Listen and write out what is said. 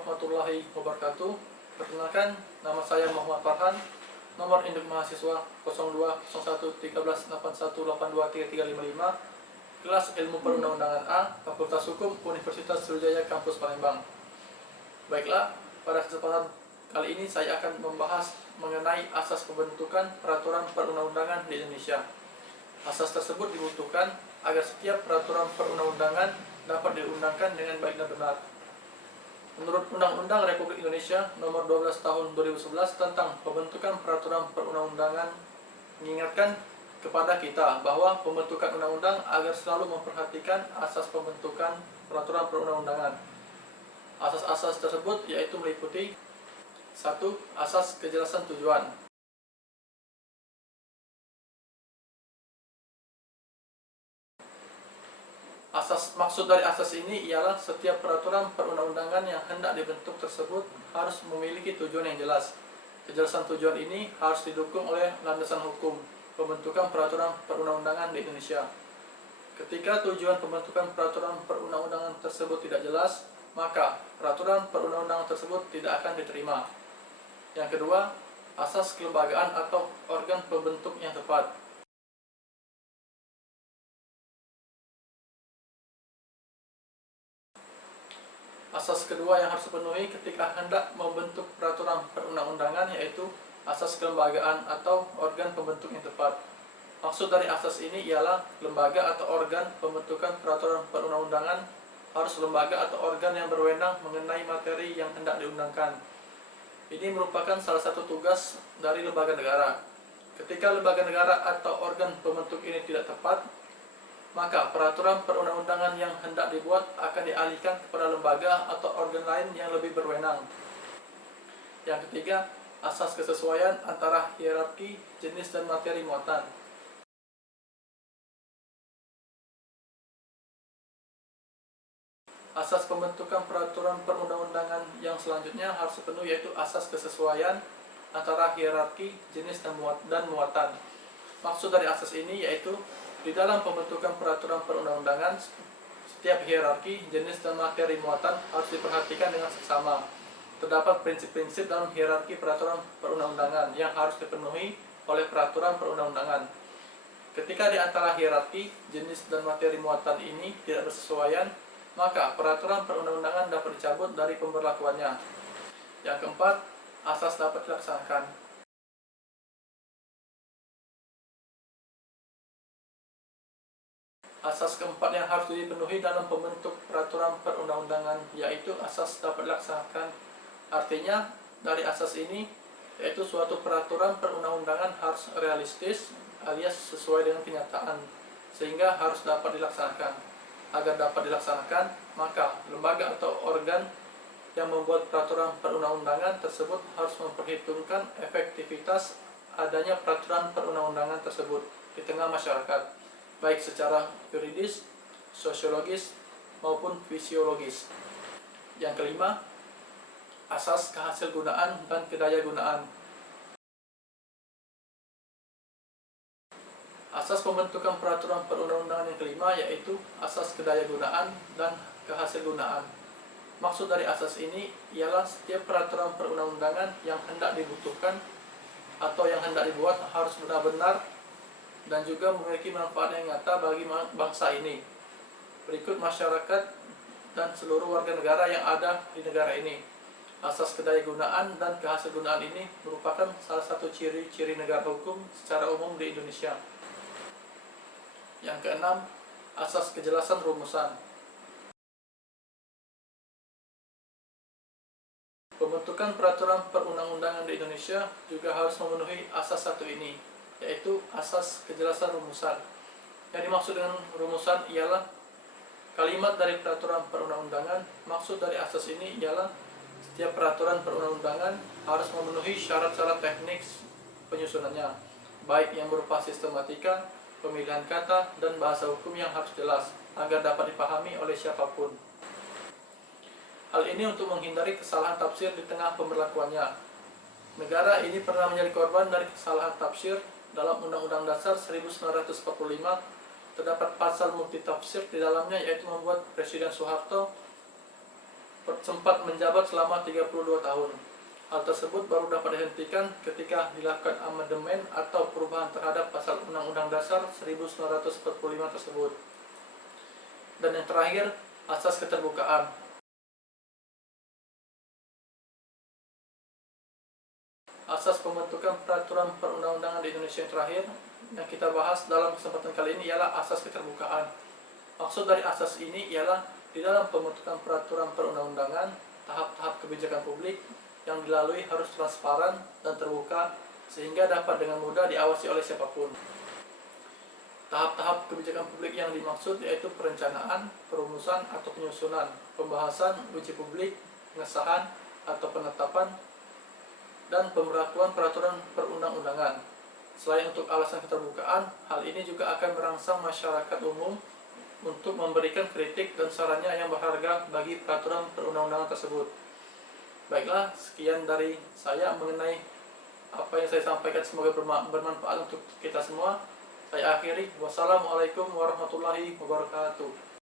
warahmatullahi wabarakatuh. Perkenalkan, nama saya Muhammad Farhan. Nomor induk mahasiswa 02011381823355. Kelas Ilmu Perundang-undangan A, Fakultas Hukum Universitas Sriwijaya Kampus Palembang. Baiklah, pada kesempatan kali ini saya akan membahas mengenai asas pembentukan peraturan perundang-undangan di Indonesia. Asas tersebut dibutuhkan agar setiap peraturan perundang-undangan dapat diundangkan dengan baik dan benar. Menurut Undang-Undang Republik Indonesia Nomor 12 Tahun 2011 tentang pembentukan peraturan perundang-undangan mengingatkan kepada kita bahwa pembentukan undang-undang agar selalu memperhatikan asas pembentukan peraturan perundang-undangan. Asas-asas tersebut yaitu meliputi 1. Asas kejelasan tujuan. Maksud dari asas ini ialah setiap peraturan perundang-undangan yang hendak dibentuk tersebut harus memiliki tujuan yang jelas. Kejelasan tujuan ini harus didukung oleh landasan hukum pembentukan peraturan perundang-undangan di Indonesia. Ketika tujuan pembentukan peraturan perundang-undangan tersebut tidak jelas, maka peraturan perundang-undangan tersebut tidak akan diterima. Yang kedua, asas kelembagaan atau organ pembentuk yang tepat. Asas kedua yang harus dipenuhi ketika hendak membentuk peraturan perundang-undangan yaitu asas kelembagaan atau organ pembentuk yang tepat. Maksud dari asas ini ialah lembaga atau organ pembentukan peraturan perundang-undangan harus lembaga atau organ yang berwenang mengenai materi yang hendak diundangkan. Ini merupakan salah satu tugas dari lembaga negara. Ketika lembaga negara atau organ pembentuk ini tidak tepat, maka peraturan perundang-undangan yang hendak dibuat akan dialihkan kepada lembaga atau organ lain yang lebih berwenang. Yang ketiga, asas kesesuaian antara hierarki, jenis, dan materi muatan. Asas pembentukan peraturan perundang-undangan yang selanjutnya harus dipenuhi yaitu asas kesesuaian antara hierarki, jenis, dan muatan. Maksud dari asas ini yaitu di dalam pembentukan peraturan perundang-undangan, setiap hierarki, jenis, dan materi muatan harus diperhatikan dengan seksama. Terdapat prinsip-prinsip dalam hierarki peraturan perundang-undangan yang harus dipenuhi oleh peraturan perundang-undangan. Ketika di antara hierarki, jenis, dan materi muatan ini tidak bersesuaian, maka peraturan perundang-undangan dapat dicabut dari pemberlakuannya. Yang keempat, asas dapat dilaksanakan. Asas keempat yang harus dipenuhi dalam pembentuk peraturan perundang-undangan yaitu asas dapat dilaksanakan. Artinya, dari asas ini yaitu suatu peraturan perundang-undangan harus realistis alias sesuai dengan kenyataan sehingga harus dapat dilaksanakan. Agar dapat dilaksanakan, maka lembaga atau organ yang membuat peraturan perundang-undangan tersebut harus memperhitungkan efektivitas adanya peraturan perundang-undangan tersebut di tengah masyarakat, baik secara yuridis, sosiologis, maupun fisiologis. Yang kelima, asas kehasilgunaan dan kedayagunaan. Asas pembentukan peraturan perundang-undangan yang kelima yaitu asas kedayagunaan dan kehasilgunaan. Maksud dari asas ini ialah setiap peraturan perundang-undangan yang hendak dibutuhkan atau yang hendak dibuat harus benar-benar dan juga memiliki manfaat yang nyata bagi bangsa ini. Berikut masyarakat dan seluruh warga negara yang ada di negara ini. Asas kedayagunaan dan kehasilgunaan ini merupakan salah satu ciri-ciri negara hukum secara umum di Indonesia. Yang keenam, asas kejelasan rumusan. Pembentukan peraturan perundang-undangan di Indonesia juga harus memenuhi asas satu ini, yaitu asas kejelasan rumusan. Yang dimaksud dengan rumusan ialah kalimat dari peraturan perundang-undangan. Maksud dari asas ini ialah setiap peraturan perundang-undangan harus memenuhi syarat-syarat teknis penyusunannya, baik yang berupa sistematika, pemilihan kata, dan bahasa hukum yang harus jelas agar dapat dipahami oleh siapapun. Hal ini untuk menghindari kesalahan tafsir di tengah pemberlakuannya. Negara ini pernah menjadi korban dari kesalahan tafsir. Dalam Undang-Undang Dasar 1945 terdapat pasal multitafsir di dalamnya, yaitu membuat Presiden Soeharto sempat menjabat selama 32 tahun. Hal tersebut baru dapat dihentikan ketika dilakukan amandemen atau perubahan terhadap pasal Undang-Undang Dasar 1945 tersebut. Dan yang terakhir, asas keterbukaan. Asas pembentukan peraturan perundang-undangan di Indonesia yang terakhir yang kita bahas dalam kesempatan kali ini ialah asas keterbukaan. Maksud dari asas ini ialah di dalam pembentukan peraturan perundang-undangan, tahap-tahap kebijakan publik yang dilalui harus transparan dan terbuka sehingga dapat dengan mudah diawasi oleh siapapun. Tahap-tahap kebijakan publik yang dimaksud yaitu perencanaan, perumusan atau penyusunan, pembahasan, uji publik, pengesahan atau penetapan, dan pemberlakuan peraturan perundang-undangan. Selain untuk alasan keterbukaan, hal ini juga akan merangsang masyarakat umum untuk memberikan kritik dan sarannya yang berharga bagi peraturan perundang-undangan tersebut. Baiklah, sekian dari saya mengenai apa yang saya sampaikan, semoga bermanfaat untuk kita semua. Saya akhiri. Wassalamualaikum warahmatullahi wabarakatuh.